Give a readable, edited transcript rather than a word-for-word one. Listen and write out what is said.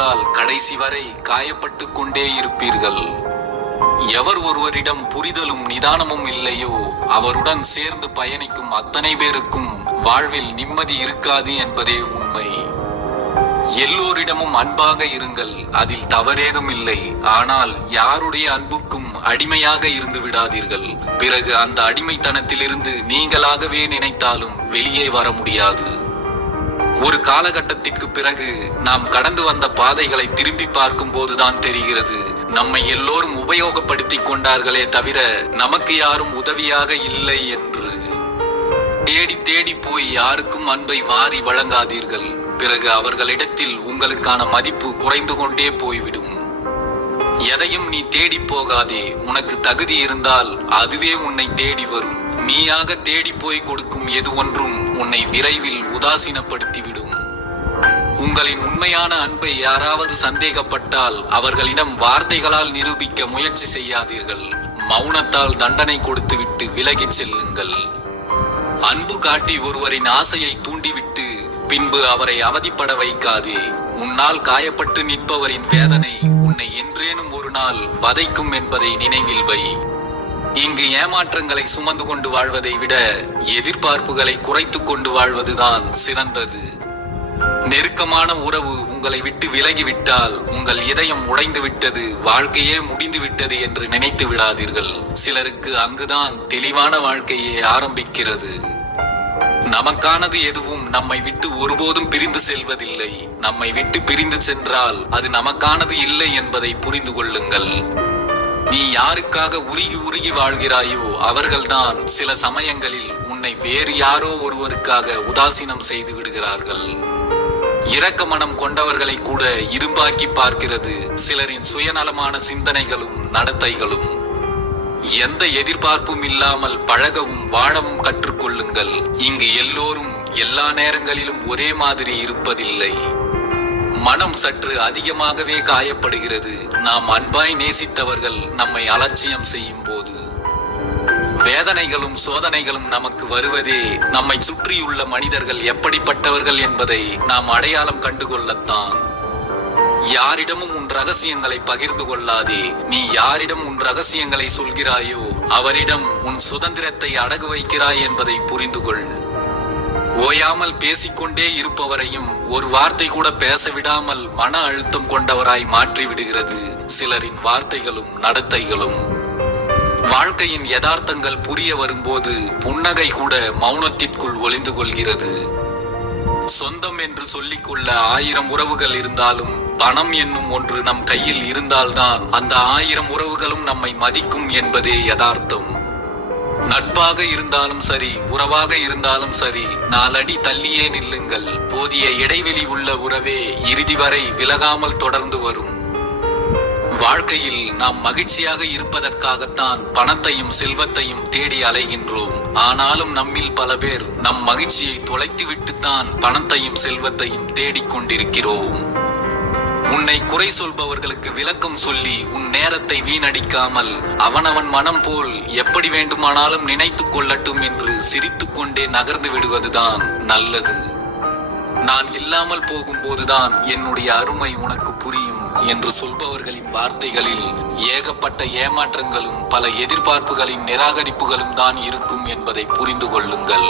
என்றால் கடைசி வரை காயப்பட்டு கொண்டே இருப்பீர்கள். எவர் ஒருவரிடம் புரிதலும் நிதானமும் இல்லையோ அவருடன் சேர்ந்து பயணிக்கும் அத்தனை பேருக்கும் வாழ்வில் நிம்மதி இருக்காது என்பதே உண்மை. எல்லோரிடமும் அன்பாக இருங்கள், அதில் தவறேதும் இல்லை. ஆனால் யாருடைய அன்புக்கும் அடிமையாக இருந்து விடாதீர்கள். பிறகு அந்த அடிமைத்தனத்திலிருந்து நீங்களாகவே நினைத்தாலும் வெளியே வர முடியாது. ஒரு காலகட்டத்திற்கு பிறகு நாம் கடந்து வந்த பாதைகளை திரும்பி பார்க்கும் போதுதான் தெரிகிறது, நம்மை எல்லோரும் உபயோகப்படுத்தி கொண்டார்களே தவிர நமக்கு யாரும் உதவியாக இல்லை என்று. தேடி தேடி போய் யாருக்கும் அன்பை வாரி வழங்காதீர்கள். பிறகு அவர்களிடத்தில் உங்களுக்கான மதிப்பு குறைந்து கொண்டே போய்விடும். எதையும் நீ தேடி போகாதே. உனக்கு தகுதி இருந்தால் அதுவே உன்னை தேடி வரும். நீயாக தேடி போய் கொடுக்கும் எது ஒன்றும் உன்னை விரைவில் உதாசீனப்படுத்திவிடும். உங்களின் உண்மையான அன்பை யாராவது சந்தேகப்பட்டால் அவர்களிடம் வார்த்தைகளால் நிரூபிக்க முயற்சி செய்யாதீர்கள். மௌனத்தால் தண்டனை கொடுத்துவிட்டு விலகிச் செல்லுங்கள். அன்பு காட்டி ஒருவரின் ஆசையை தூண்டிவிட்டு பின்பு அவரை அவதிப்பட வைக்காதே. உன்னால் காயப்பட்டு நிற்பவரின் வேதனை உன்னை என்றேனும் ஒரு நாள் வதைக்கும் என்பதை நினைவில் வை. இங்கு ஏமாற்றங்களை சுமந்து கொண்டு வாழ்வதை விட எதிர்பார்ப்புகளை குறைத்து கொண்டு வாழ்வதுதான் சிறந்தது. நெருக்கமான உறவு உங்களை விட்டு விலகிவிட்டால் உங்கள் இதயம் உடைந்து விட்டது, வாழ்க்கையே முடிந்து விட்டது என்று நினைத்து விடாதீர்கள். சிலருக்கு அங்குதான் தெளிவான வாழ்க்கையே ஆரம்பிக்கிறது. நமக்கானது எதுவும் நம்மை விட்டு ஒருபோதும் பிரிந்து செல்வதில்லை. நம்மை விட்டு பிரிந்து சென்றால் அது நமக்கானது இல்லை என்பதை புரிந்து கொள்ளுங்கள். நீ யாருக்காக உருகி உருகி வாழ்கிறாயோ அவர்கள்தான் சில சமயங்களில் உன்னை வேறு யாரோ ஒருவருக்காக உதாசீனம் செய்து விடுகிறார்கள். இரக்க மனம் கொண்டவர்களை கூட இரும்பாக்கி பார்க்கிறது சிலரின் சுயநலமான சிந்தனைகளும் நடத்தைகளும். எந்த எதிர்பார்ப்பும் இல்லாமல் பழகவும் வாழவும் கற்றுக்கொள்ளுங்கள். இங்கு எல்லோரும் எல்லா நேரங்களிலும் ஒரே மாதிரி இருப்பதில்லை. மனம் சற்று அதிகமாகவே காயப்படுகிறது நாம் அன்பாய் நேசித்தவர்கள் நம்மை அலட்சியம் செய்யும் போது. வேதனைகளும் சோதனைகளும் நமக்கு வருவதே நம்மை சுற்றியுள்ள மனிதர்கள் எப்படிப்பட்டவர்கள் என்பதை நாம் அடையாளம் கண்டுகொள்ளத்தான். யாரிடமும் உன் ரகசியங்களை பகிர்ந்து கொள்ளாதே. நீ யாரிடம் உன் ரகசியங்களை சொல்கிறாயோ அவரிடம் உன் சுதந்திரத்தை அடகு வைக்கிறாய் என்பதை புரிந்து கொள். ஓயாமல் பேசிக்கொண்டே இருப்பவரையும் ஒரு வார்த்தை கூட பேச விடாமல் மன அழுத்தம் கொண்டவராய் மாற்றி விடுகிறது சிலரின் வார்த்தைகளும் நடத்தைகளும். வாழ்க்கையின் யதார்த்தங்கள் புரிய வரும்போது புன்னகை கூட மௌனத்திற்குள் ஒளிந்து கொள்கிறது. சொந்தம் என்று சொல்லிக்கொள்ள 1000 உறவுகள் இருந்தாலும் பணம் என்னும் ஒன்று நம் கையில் இருந்தால்தான் அந்த 1000 உறவுகளும் நம்மை மதிக்கும் என்பதே யதார்த்தம். நட்பாக இருந்தாலும் சரி, உறவாக இருந்தாலும் சரி, 4 அடி தள்ளியே நில்லுங்கள். போதிய இடைவெளி உள்ள உறவே இறுதி வரை விலகாமல் தொடர்ந்து வரும். வாழ்க்கையில் நாம் மகிழ்ச்சியாக இருப்பதற்காகத்தான் பணத்தையும் செல்வத்தையும் தேடி அலைகின்றோம். ஆனாலும் நம்மில் பல பேர் நம் மகிழ்ச்சியை தொலைத்துவிட்டுத்தான் பணத்தையும் செல்வத்தையும் தேடிக்கொண்டிருக்கிறோம். உன்னை குறை சொல்பவர்களுக்கு விளக்கம் சொல்லி உன் நேரத்தை வீணடிக்காமல் அவனவன் மனம் போல் எப்படி வேண்டுமானாலும் நினைத்து கொள்ளட்டும் என்று சிரித்துக்கொண்டே நகர்ந்து விடுவதுதான் நல்லது. நான் இல்லாமல் போகும்போதுதான் என்னுடைய அருமை உனக்கு புரியும் என்று சொல்பவர்களின் வார்த்தைகளில் ஏகப்பட்ட ஏமாற்றங்களும் பல எதிர்பார்ப்புகளின் நிராகரிப்புகளும் தான் இருக்கும் என்பதை புரிந்து கொள்ளுங்கள்.